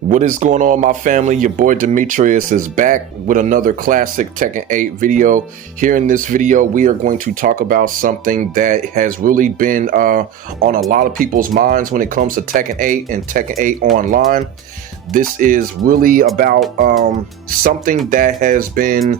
What is going on, my family? Your boy Demetrius is back with another classic Tekken 8 video. Here in this video, we are going to talk about something that has really been on a lot of people's minds when it comes to Tekken 8 and Tekken 8 Online. This is really about something that has been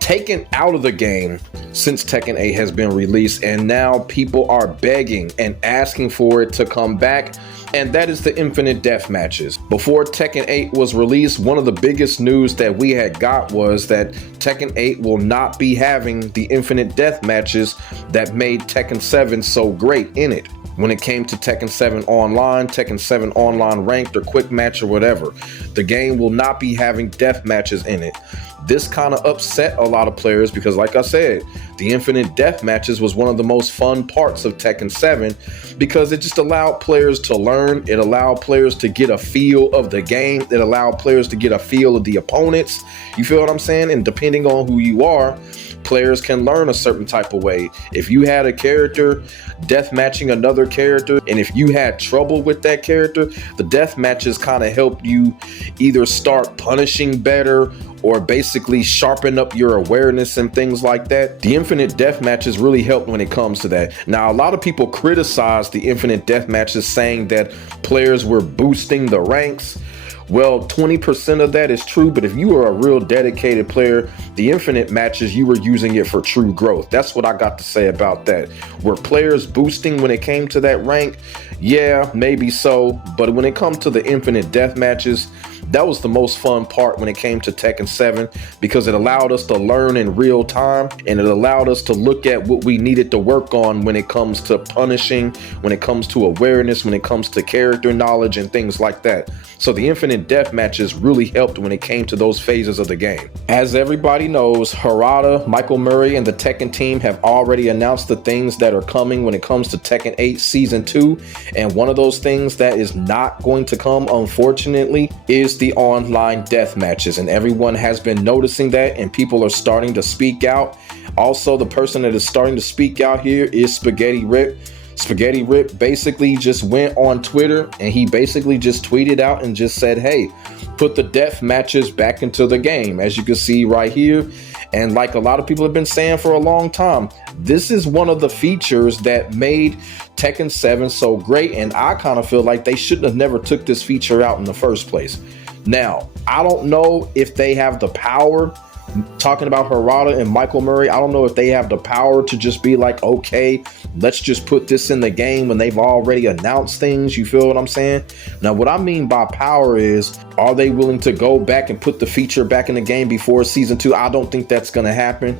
taken out of the game since Tekken 8 has been released, and now people are begging and asking for it to come back, and that is the infinite death matches. Before Tekken 8 was released, one of the biggest news that we had got was that Tekken 8 will not be having the infinite death matches that made Tekken 7 so great in it. When it came to Tekken 7 Online, Tekken 7 Online Ranked or Quick Match or whatever, the game will not be having death matches in it. This kind of upset a lot of players because, like I said, the infinite death matches was one of the most fun parts of Tekken 7 because it just allowed players to learn. It allowed players to get a feel of the game. It allowed players to get a feel of the opponents. You feel what I'm saying? And depending on who you are, players can learn a certain type of way. If you had a character death matching another character, and if you had trouble with that character, the death matches kind of helped you either start punishing better or basically sharpen up your awareness and things like that. The infinite death matches really helped when it comes to that. Now, a lot of people criticize the infinite death matches, saying that players were boosting the ranks. Well, 20% of that is true, but if you are a real dedicated player, the infinite matches, you were using it for true growth. That's what I got to say about that. Were players boosting when it came to that rank? Yeah, maybe so, but when it comes to the infinite death matches, that was the most fun part when it came to Tekken 7 because it allowed us to learn in real time, and it allowed us to look at what we needed to work on when it comes to punishing, when it comes to awareness, when it comes to character knowledge and things like that. So the infinite death matches really helped when it came to those phases of the game. As everybody knows, Harada, Michael Murray, and the Tekken team have already announced the things that are coming when it comes to Tekken 8 Season 2. And one of those things that is not going to come, unfortunately, is the online death matches. And everyone has been noticing that, and people are starting to speak out. Also, the person that is starting to speak out here is Spaghetti Rip. Spaghetti Rip basically just went on Twitter and he basically just tweeted out and just said, hey, put the death matches back into the game, as you can see right here. And like a lot of people have been saying for a long time, this is one of the features that made Tekken 7 so great, and I kind of feel like they shouldn't have never took this feature out in the first place. Now, I don't know if they have the power. Talking about Harada and Michael Murray, I don't know if they have the power to just be like, okay, let's just put this in the game when they've already announced things. You feel what I'm saying? Now, what I mean by power is, are they willing to go back and put the feature back in the game before Season 2? I don't think that's going to happen.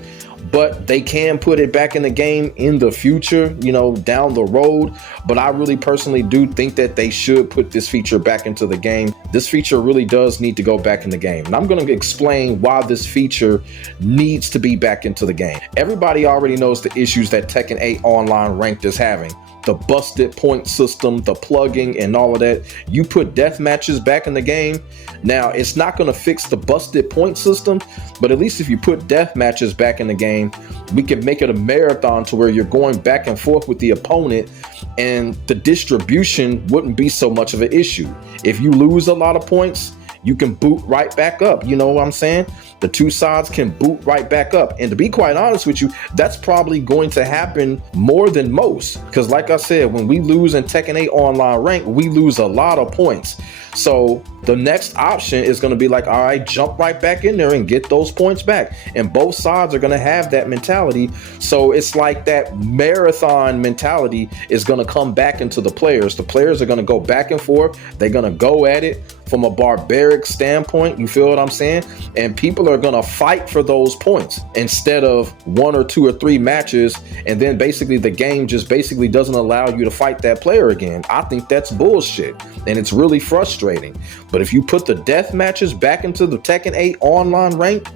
But they can put it back in the game in the future, you know, down the road. But I really personally do think that they should put this feature back into the game. This feature really does need to go back in the game. And I'm going to explain why this feature needs to be back into the game. Everybody already knows the issues that Tekken 8 Online Ranked is having. The busted point system, the plugging, and all of that. You put death matches back in the game. Now, it's not going to fix the busted point system, but at least if you put death matches back in the game, we can make it a marathon to where you're going back and forth with the opponent, and the distribution wouldn't be so much of an issue. If you lose a lot of points, you can boot right back up. You know what I'm saying? The two sides can boot right back up. And to be quite honest with you, that's probably going to happen more than most. Because like I said, when we lose in Tekken 8 Online Rank, we lose a lot of points. So the next option is going to be like, all right, jump right back in there and get those points back. And both sides are going to have that mentality. So it's like that marathon mentality is going to come back into the players. The players are going to go back and forth. They're going to go at it from a barbaric standpoint. You feel what I'm saying? And people are going to fight for those points instead of 1 or 2 or 3 matches. And then basically the game just basically doesn't allow you to fight that player again. I think that's bullshit. And it's really frustrating. But if you put the death matches back into the Tekken 8 Online Ranked,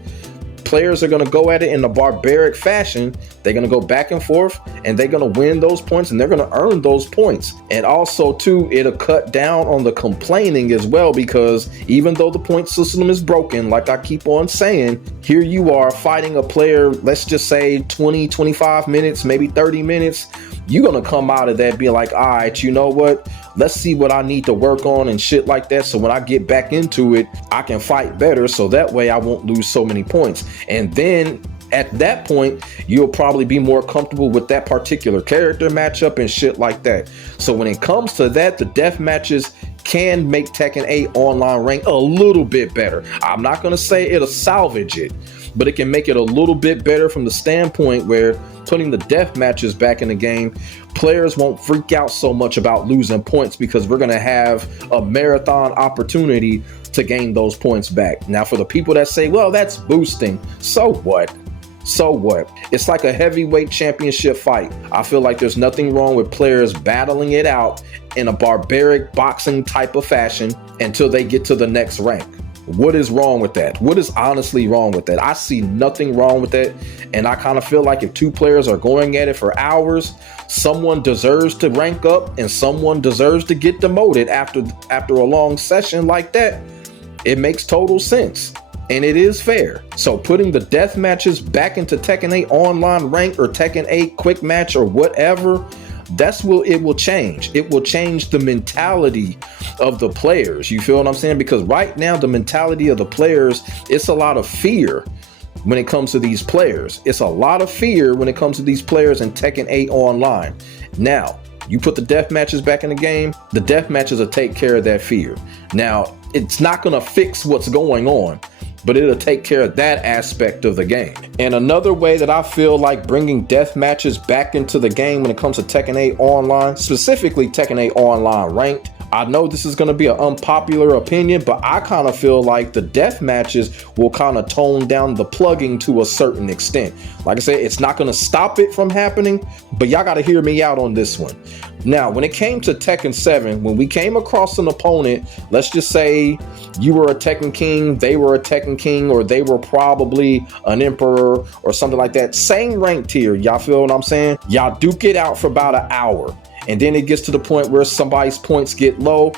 players are going to go at it in a barbaric fashion. They're going to go back and forth, and they're going to win those points, and they're going to earn those points. And also, too, it'll cut down on the complaining as well, because even though the point system is broken, like I keep on saying, here you are fighting a player, let's just say 20, 25 minutes, maybe 30 minutes, you're gonna come out of that being like, all right, you know what? Let's see what I need to work on and shit like that. So when I get back into it, I can fight better. So that way I won't lose so many points. And then at that point, you'll probably be more comfortable with that particular character matchup and shit like that. So when it comes to that, the death matches can make Tekken 8 online rank a little bit better. I'm not going to say it'll salvage it, but it can make it a little bit better from the standpoint where putting the death matches back in the game, players won't freak out so much about losing points because we're going to have a marathon opportunity to gain those points back. Now, for the people that say, well, that's boosting, so what? So what? It's like a heavyweight championship fight. I feel like there's nothing wrong with players battling it out in a barbaric boxing type of fashion until they get to the next rank. What is wrong with that? What is honestly wrong with that? I see nothing wrong with that. And I kind of feel like if two players are going at it for hours, someone deserves to rank up and someone deserves to get demoted after a long session like that. It makes total sense. And it is fair. So putting the death matches back into Tekken 8 online rank or Tekken 8 quick match or whatever, it will change. It will change the mentality of the players. You feel what I'm saying? Because right now the mentality of the players, it's a lot of fear when it comes to these players. It's a lot of fear when it comes to these players in Tekken 8 online. Now, you put the death matches back in the game, the death matches will take care of that fear. Now, it's not going to fix what's going on, but it'll take care of that aspect of the game. And another way that I feel like bringing death matches back into the game when it comes to Tekken 8 online, specifically Tekken 8 online ranked, I know this is going to be an unpopular opinion, but I kind of feel like the death matches will kind of tone down the plugging to a certain extent. Like I said, it's not going to stop it from happening, but y'all got to hear me out on this one. Now, when it came to Tekken 7, when we came across an opponent, let's just say you were a Tekken King, they were a Tekken King, or they were probably an Emperor or something like that. Same rank tier, y'all feel what I'm saying? Y'all duke it out for about an hour. And then it gets to the point where somebody's points get low,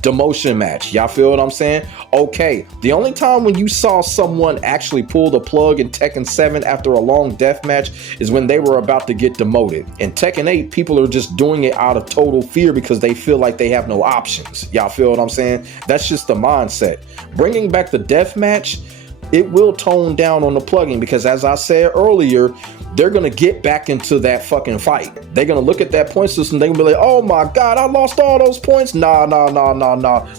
demotion match. Y'all feel what I'm saying? Okay, the only time when you saw someone actually pull the plug in Tekken 7 after a long death match is when they were about to get demoted. In Tekken 8, people are just doing it out of total fear because they feel like they have no options. Y'all feel what I'm saying? That's just the mindset. Bringing back the death match, it will tone down on the plugging because, as I said earlier, they're going to get back into that fucking fight. They're going to look at that point system. They're going to be like, oh my God, I lost all those points. Nah.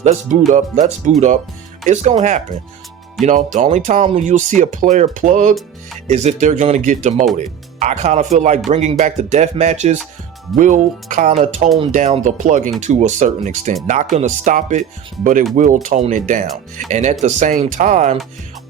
Let's boot up. It's going to happen. You know, the only time when you'll see a player plug is if they're going to get demoted. I kind of feel like bringing back the death matches will kind of tone down the plugging to a certain extent. Not going to stop it, but it will tone it down. And at the same time,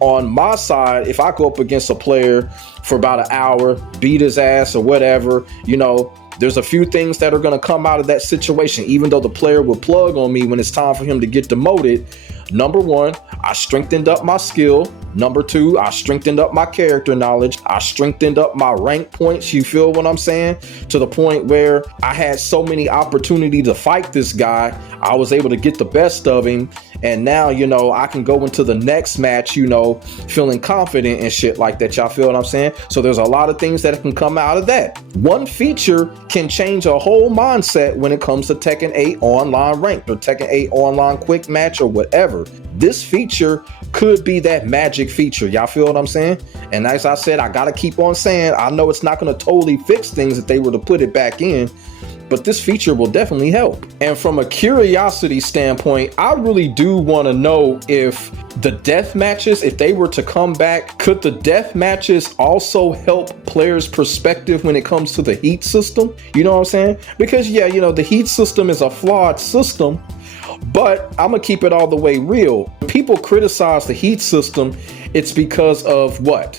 on my side, if I go up against a player for about an hour, beat his ass or whatever, you know, there's a few things that are going to come out of that situation, even though the player will plug on me when it's time for him to get demoted. Number one, I strengthened up my skill. Number two, I strengthened up my character knowledge. I strengthened up my rank points. You feel what I'm saying? To the point where I had so many opportunities to fight this guy. I was able to get the best of him. And now, you know, I can go into the next match, you know, feeling confident and shit like that. Y'all feel what I'm saying? So there's a lot of things that can come out of that. One feature can change a whole mindset when it comes to Tekken 8 online ranked or Tekken 8 online quick match or whatever. This feature could be that magic feature. Y'all feel what I'm saying? And as I said, I got to keep on saying, I know it's not going to totally fix things if they were to put it back in, but this feature will definitely help. And from a curiosity standpoint, I really do want to know if the death matches, if they were to come back, could the death matches also help players' perspective when it comes to the heat system? You know what I'm saying? Because yeah, you know, the heat system is a flawed system, but I'm gonna keep it all the way real. People criticize the heat system, it's because of what?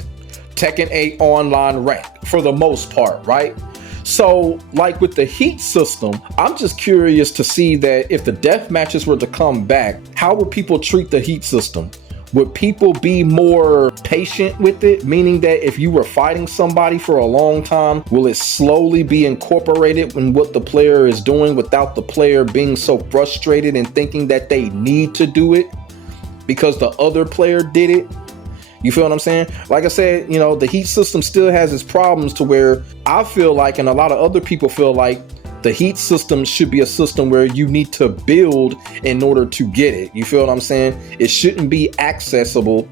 Tekken 8 online rank for the most part, right? So like with the heat system, I'm just curious to see that if the death matches were to come back, how would people treat the heat system? Would people be more patient with it? Meaning that if you were fighting somebody for a long time, will it slowly be incorporated in what the player is doing without the player being so frustrated and thinking that they need to do it because the other player did it? You feel what I'm saying? Like I said, you know, the heat system still has its problems to where I feel like, and a lot of other people feel like, the heat system should be a system where you need to build in order to get it. You feel what I'm saying? It shouldn't be accessible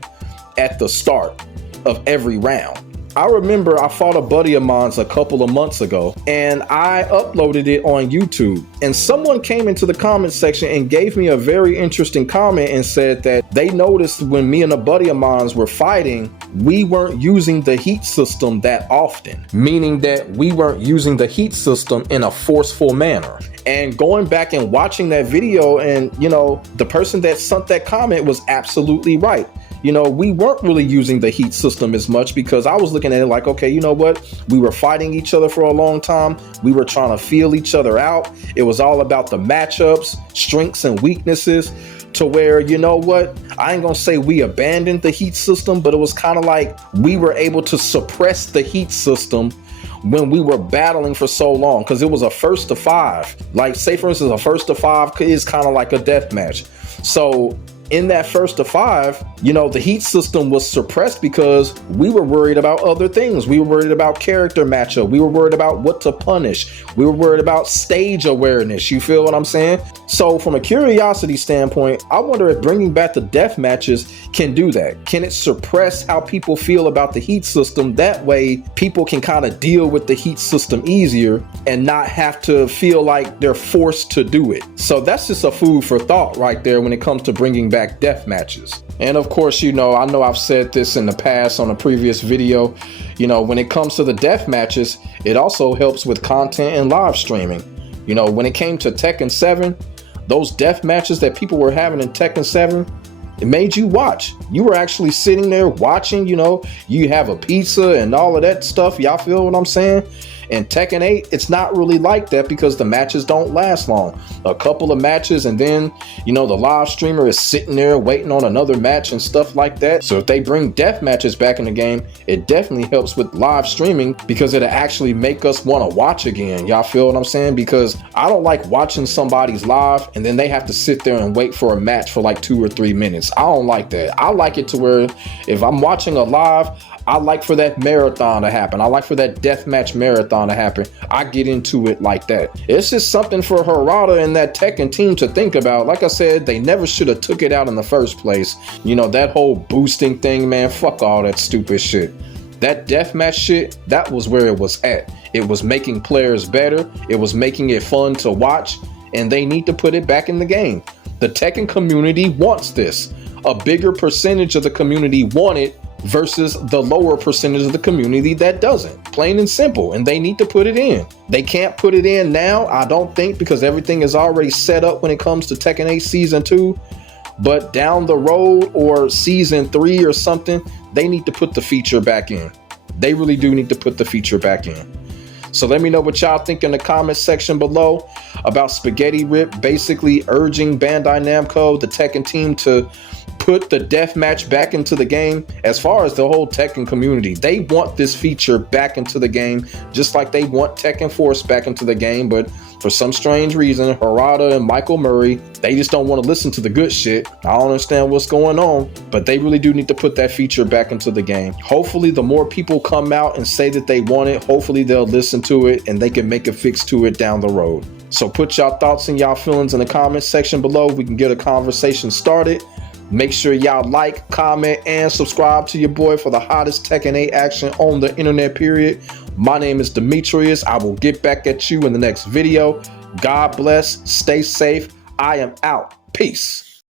at the start of every round. I remember I fought a buddy of mine a couple of months ago and I uploaded it on YouTube, and someone came into the comment section and gave me a very interesting comment and said that they noticed when me and a buddy of mine were fighting, we weren't using the heat system that often, meaning that we weren't using the heat system in a forceful manner. And going back and watching that video, and you know, the person that sent that comment was absolutely right. You know, we weren't really using the heat system as much because I was looking at it like, okay, you know what? We were fighting each other for a long time. We were trying to feel each other out. It was all about the matchups, strengths and weaknesses, to where, you know what? I ain't gonna say we abandoned the heat system, but it was kind of like we were able to suppress the heat system when we were battling for so long, because it was a 1st to 5. Like, say for instance, a 1st to 5 is kind of like a death match. So in that 1st to 5, you know, the heat system was suppressed because we were worried about other things. We were worried about character matchup. We were worried about what to punish. We were worried about stage awareness. You feel what I'm saying? So from a curiosity standpoint, I wonder if bringing back the death matches can do that. Can it suppress how people feel about the heat system? That way people can kind of deal with the heat system easier and not have to feel like they're forced to do it. So that's just a food for thought right there when it comes to bringing back death matches. And of course, you know I've said this in the past on a previous video, you know, when it comes to the death matches, it also helps with content and live streaming. You know, when it came to Tekken 7, those death matches that people were having in Tekken 7, it made you watch. You were actually sitting there watching, you know, you have a pizza and all of that stuff. Y'all feel what I'm saying? In Tekken 8, it's not really like that because the matches don't last long. A couple of matches and then, you know, the live streamer is sitting there waiting on another match and stuff like that. So if they bring death matches back in the game, it definitely helps with live streaming because it'll actually make us want to watch again. Y'all feel what I'm saying? Because I don't like watching somebody's live and then they have to sit there and wait for a match for like 2 or 3 minutes. I don't like that. I like it to where if I'm watching a live, I like for that marathon to happen. I like for that deathmatch marathon to happen. I get into it like that. It's just something for Harada and that Tekken team to think about. Like I said, they never should have took it out in the first place. You know, that whole boosting thing, man, fuck all that stupid shit. That deathmatch shit, that was where it was at. It was making players better. It was making it fun to watch, and they need to put it back in the game. The Tekken community wants this. A bigger percentage of the community want it versus the lower percentage of the community that doesn't. Plain and simple. And they need to put it in. They can't put it in now, I don't think, because everything is already set up when it comes to Tekken 8 Season 2. But down the road or Season 3 or something, they need to put the feature back in. They really do need to put the feature back in. So let me know what y'all think in the comment section below about Spaghetti Rip basically urging Bandai Namco, the Tekken team, to put the deathmatch back into the game. As far as the whole Tekken community, they want this feature back into the game, just like they want Tekken Force back into the game. But for some strange reason, Harada and Michael Murray, they just don't want to listen to the good shit. I don't understand what's going on, but they really do need to put that feature back into the game. Hopefully, the more people come out and say that they want it, hopefully they'll listen to it and they can make a fix to it down the road. So put y'all thoughts and y'all feelings in the comment section below. We can get a conversation started. Make sure y'all like, comment, and subscribe to your boy for the hottest Tekken 8 action on the internet, period. My name is Demetrius. I will get back at you in the next video. God bless. Stay safe. I am out. Peace.